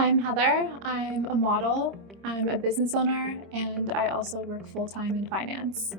I'm Heather. I'm a model, I'm a business owner, and I also work full-time in finance.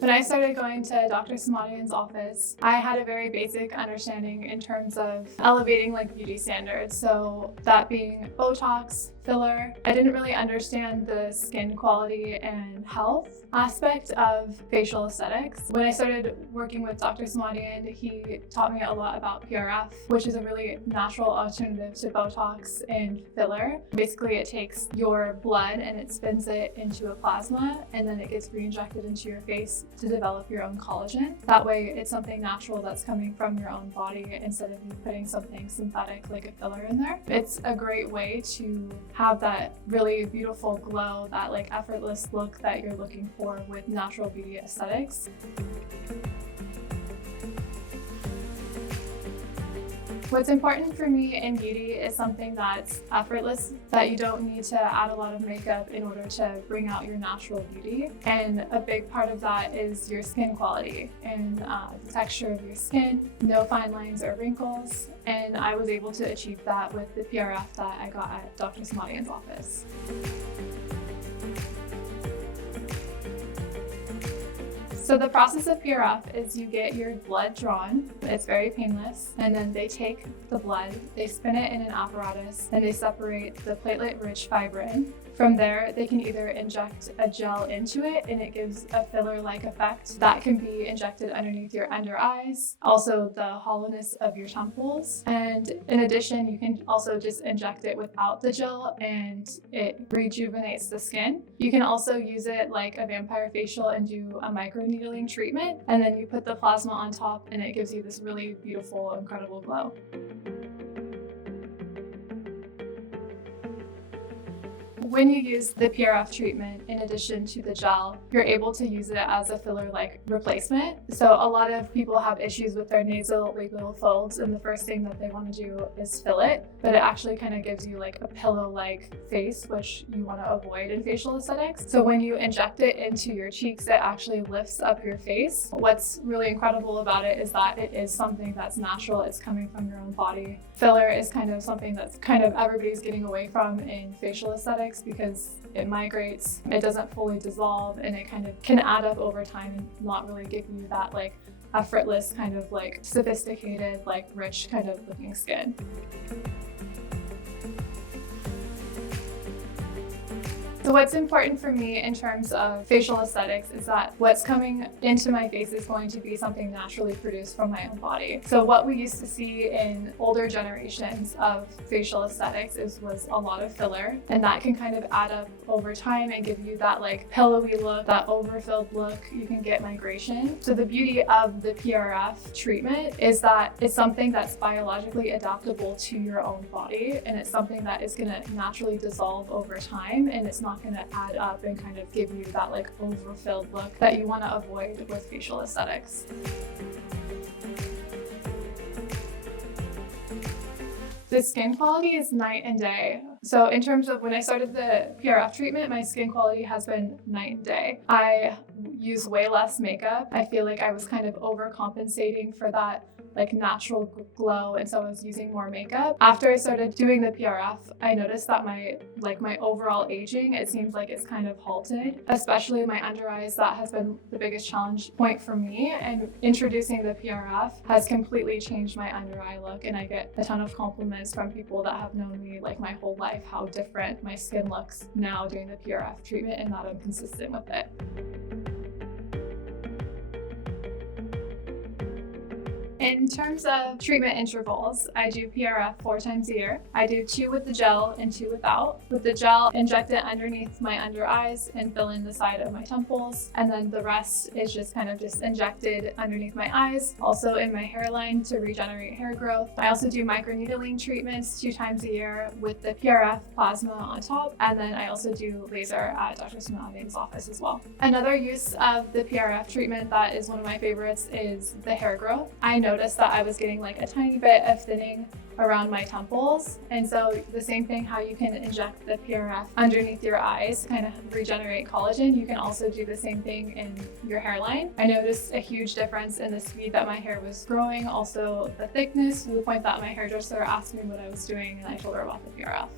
When I started going to Dr. Samadian's office, I had a very basic understanding in terms of elevating beauty standards. So that being Botox, filler. I didn't really understand the skin quality and health aspect of facial aesthetics. When I started working with Dr. Samadian, he taught me a lot about PRF, which is a really natural alternative to Botox and filler. Basically, it takes your blood and it spins it into a plasma, and then it gets re-injected into your face to develop your own collagen. That way, it's something natural that's coming from your own body instead of you putting something synthetic like a filler in there. It's a great way to have that really beautiful glow, that effortless look that you're looking for with natural beauty aesthetics. What's important for me in beauty is something that's effortless, that you don't need to add a lot of makeup in order to bring out your natural beauty. And a big part of that is your skin quality and the texture of your skin, no fine lines or wrinkles. And I was able to achieve that with the PRF that I got at Dr. Samadian's office. So the process of PRF is you get your blood drawn. It's very painless. And then they take the blood, they spin it in an apparatus, and they separate the platelet-rich fibrin. From there, they can either inject a gel into it, and it gives a filler-like effect that can be injected underneath your under eyes, also the hollowness of your temples. And in addition, you can also just inject it without the gel, and it rejuvenates the skin. You can also use it like a vampire facial and do a microneedling treatment, and then you put the plasma on top, and it gives you this really beautiful, incredible glow. When you use the PRF treatment, in addition to the gel, you're able to use it as a filler-like replacement. So a lot of people have issues with their nasolabial folds, and the first thing that they want to do is fill it, but it actually kind of gives you a pillow-like face, which you want to avoid in facial aesthetics. So when you inject it into your cheeks, it actually lifts up your face. What's really incredible about it is that it is something that's natural. It's coming from your own body. Filler is kind of something that's everybody's getting away from in facial aesthetics, because it migrates, it doesn't fully dissolve, and it can add up over time and not really give you that effortless sophisticated, rich looking skin. So what's important for me in terms of facial aesthetics is that what's coming into my face is going to be something naturally produced from my own body. So what we used to see in older generations of facial aesthetics was a lot of filler, and that can add up over time and give you that pillowy look, that overfilled look. You can get migration. So the beauty of the PRF treatment is that it's something that's biologically adaptable to your own body, and it's something that is going to naturally dissolve over time, and it's not going to add up and give you that overfilled look that you want to avoid with facial aesthetics. The skin quality is night and day. So in terms of when I started the PRF treatment, my skin quality has been night and day. I use way less makeup. I feel like I was overcompensating for that natural glow, and so I was using more makeup. After I started doing the PRF, I noticed that my overall aging, it seems like it's halted, especially my under eyes. That has been the biggest challenge point for me, and introducing the PRF has completely changed my under eye look, and I get a ton of compliments from people that have known me my whole life, how different my skin looks now doing the PRF treatment, and that I'm consistent with it. In terms of treatment intervals, I do PRF 4 times a year. I do 2 with the gel and 2 without. With the gel, inject it underneath my under eyes and fill in the side of my temples. And then the rest is just injected underneath my eyes, also in my hairline to regenerate hair growth. I also do microneedling treatments 2 times a year with the PRF plasma on top. And then I also do laser at Dr. Samadian's office as well. Another use of the PRF treatment that is one of my favorites is the hair growth. I know noticed that I was getting like a tiny bit of thinning around my temples. And so the same thing, how you can inject the PRF underneath your eyes, kind of regenerate collagen, you can also do the same thing in your hairline. I noticed a huge difference in the speed that my hair was growing, also the thickness, to the point that my hairdresser asked me what I was doing and I told her about the PRF.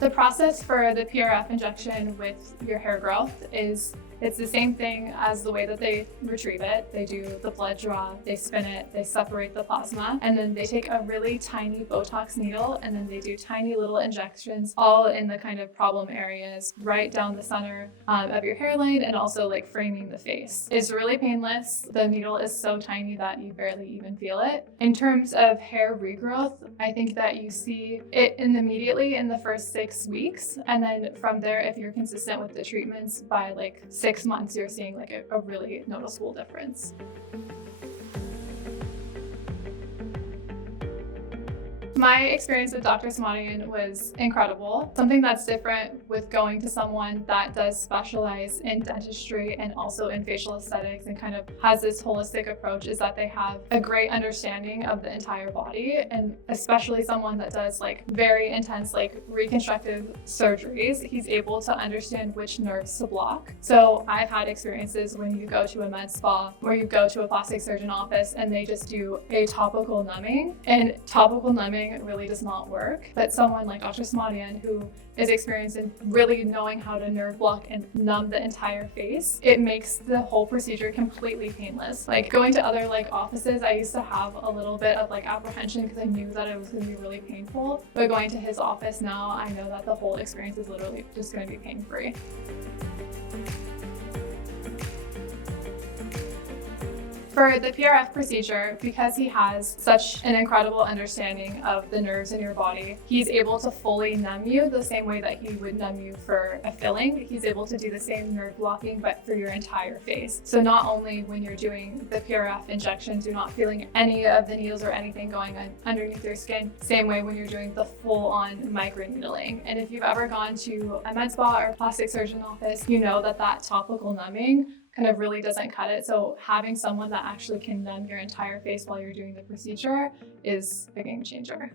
The process for the PRF injection with your hair growth is it's the same thing as the way that they retrieve it. They do the blood draw, they spin it, they separate the plasma, and then they take a really tiny Botox needle and then they do tiny little injections all in the kind of problem areas right down the center of your hairline and also like framing the face. It's really painless. The needle is so tiny that you barely even feel it. In terms of hair regrowth, I think that you see it immediately in the first 6 weeks. And then from there, if you're consistent with the treatments, by like 6 months, you're seeing like a really noticeable difference. My experience with Dr. Samadian was incredible. Something that's different with going to someone that does specialize in dentistry and also in facial aesthetics and kind of has this holistic approach is that they have a great understanding of the entire body, and especially someone that does like very intense like reconstructive surgeries, he's able to understand which nerves to block. So I've had experiences when you go to a med spa or you go to a plastic surgeon office and they just do a topical numbing, and topical numbing really does not work. But someone like Dr. Samadian, who is experienced in really knowing how to nerve block and numb the entire face, it makes the whole procedure completely painless. Like going to other like offices, I used to have a little bit of like apprehension because I knew that it was going to be really painful. But going to his office now, I know that the whole experience is literally just going to be pain-free. For the PRF procedure, because he has such an incredible understanding of the nerves in your body, he's able to fully numb you the same way that he would numb you for a filling. He's able to do the same nerve blocking, but for your entire face. So not only when you're doing the PRF injections, you're not feeling any of the needles or anything going on underneath your skin, same way when you're doing the full-on microneedling. And if you've ever gone to a med spa or plastic surgeon office, you know that that topical numbing kind of really doesn't cut it. So having someone that actually can numb your entire face while you're doing the procedure is a game changer.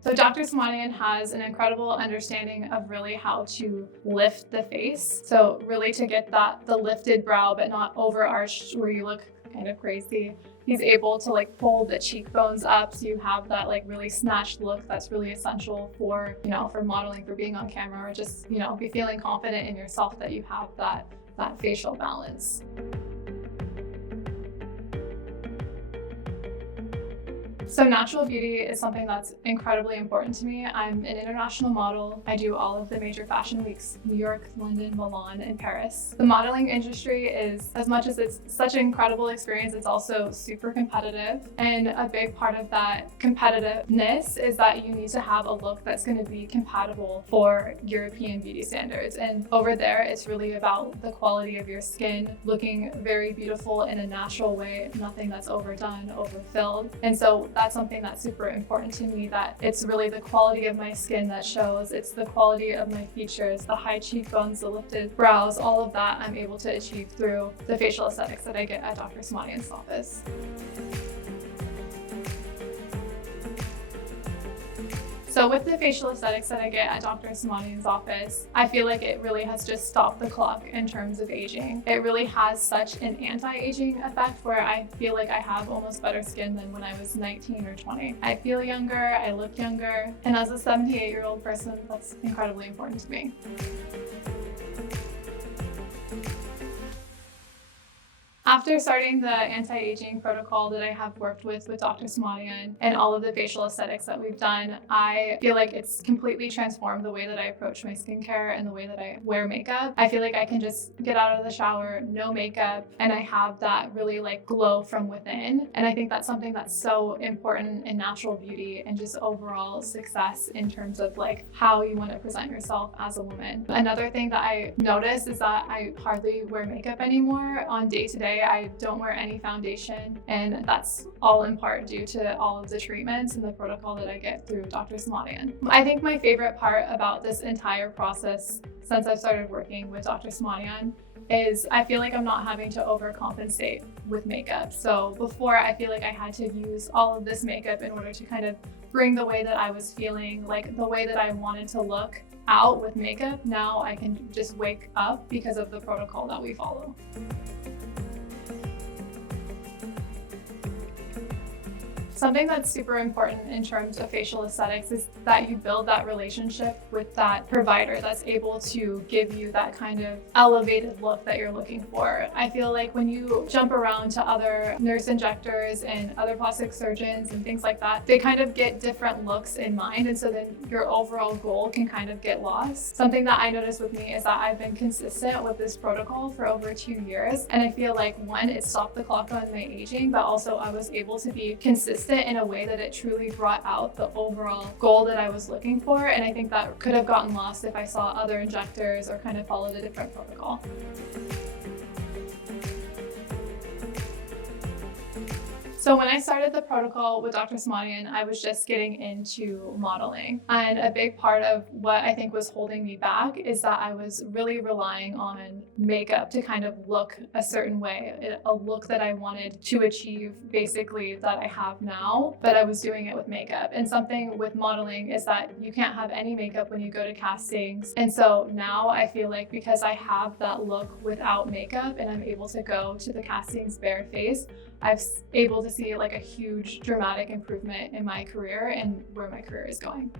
So Dr. Samadian has an incredible understanding of really how to lift the face. So really to get the lifted brow, but not overarched where you look kind of crazy. He's able to like pull the cheekbones up so you have that like really snatched look that's really essential for, for modeling, for being on camera, or just, be feeling confident in yourself that you have that facial balance. So natural beauty is something that's incredibly important to me. I'm an international model. I do all of the major fashion weeks, New York, London, Milan, and Paris. The modeling industry is, as much as it's such an incredible experience, it's also super competitive. And a big part of that competitiveness is that you need to have a look that's going to be compatible for European beauty standards. And over there, it's really about the quality of your skin, looking very beautiful in a natural way, nothing that's overdone, overfilled. And so that's something that's super important to me, that it's really the quality of my skin that shows, it's the quality of my features, the high cheekbones, the lifted brows, all of that I'm able to achieve through the facial aesthetics that I get at Dr. Samadian's office. So with the facial aesthetics that I get at Dr. Samadian's office, I feel like it really has just stopped the clock in terms of aging. It really has such an anti-aging effect where I feel like I have almost better skin than when I was 19 or 20. I feel younger, I look younger, and as a 78-year-old person, that's incredibly important to me. After starting the anti-aging protocol that I have worked with Dr. Samadian and all of the facial aesthetics that we've done, I feel like it's completely transformed the way that I approach my skincare and the way that I wear makeup. I feel like I can just get out of the shower, no makeup, and I have that really like glow from within. And I think that's something that's so important in natural beauty and just overall success in terms of like how you want to present yourself as a woman. Another thing that I noticed is that I hardly wear makeup anymore on day to day. day I don't wear any foundation, and that's all in part due to all of the treatments and the protocol that I get through Dr. Samadian. I think my favorite part about this entire process since I've started working with Dr. Samadian is I feel like I'm not having to overcompensate with makeup. So before, I feel like I had to use all of this makeup in order to kind of bring the way that I was feeling, like the way that I wanted to look out with makeup. Now I can just wake up because of the protocol that we follow. Something that's super important in terms of facial aesthetics is that you build that relationship with that provider that's able to give you that kind of elevated look that you're looking for. I feel like when you jump around to other nurse injectors and other plastic surgeons and things like that, they kind of get different looks in mind, and so then your overall goal can kind of get lost. Something that I noticed with me is that I've been consistent with this protocol for over 2 years, and I feel like one, it stopped the clock on my aging, but also I was able to be consistent in a way that it truly brought out the overall goal that I was looking for. And I think that could have gotten lost if I saw other injectors or kind of followed a different protocol. So when I started the protocol with Dr. Samadian, I was just getting into modeling. And a big part of what I think was holding me back is that I was really relying on makeup to kind of look a certain way, a look that I wanted to achieve basically that I have now, but I was doing it with makeup. And something with modeling is that you can't have any makeup when you go to castings. And so now I feel like because I have that look without makeup and I'm able to go to the castings barefaced, I've able to see like a huge dramatic improvement in my career and where my career is going.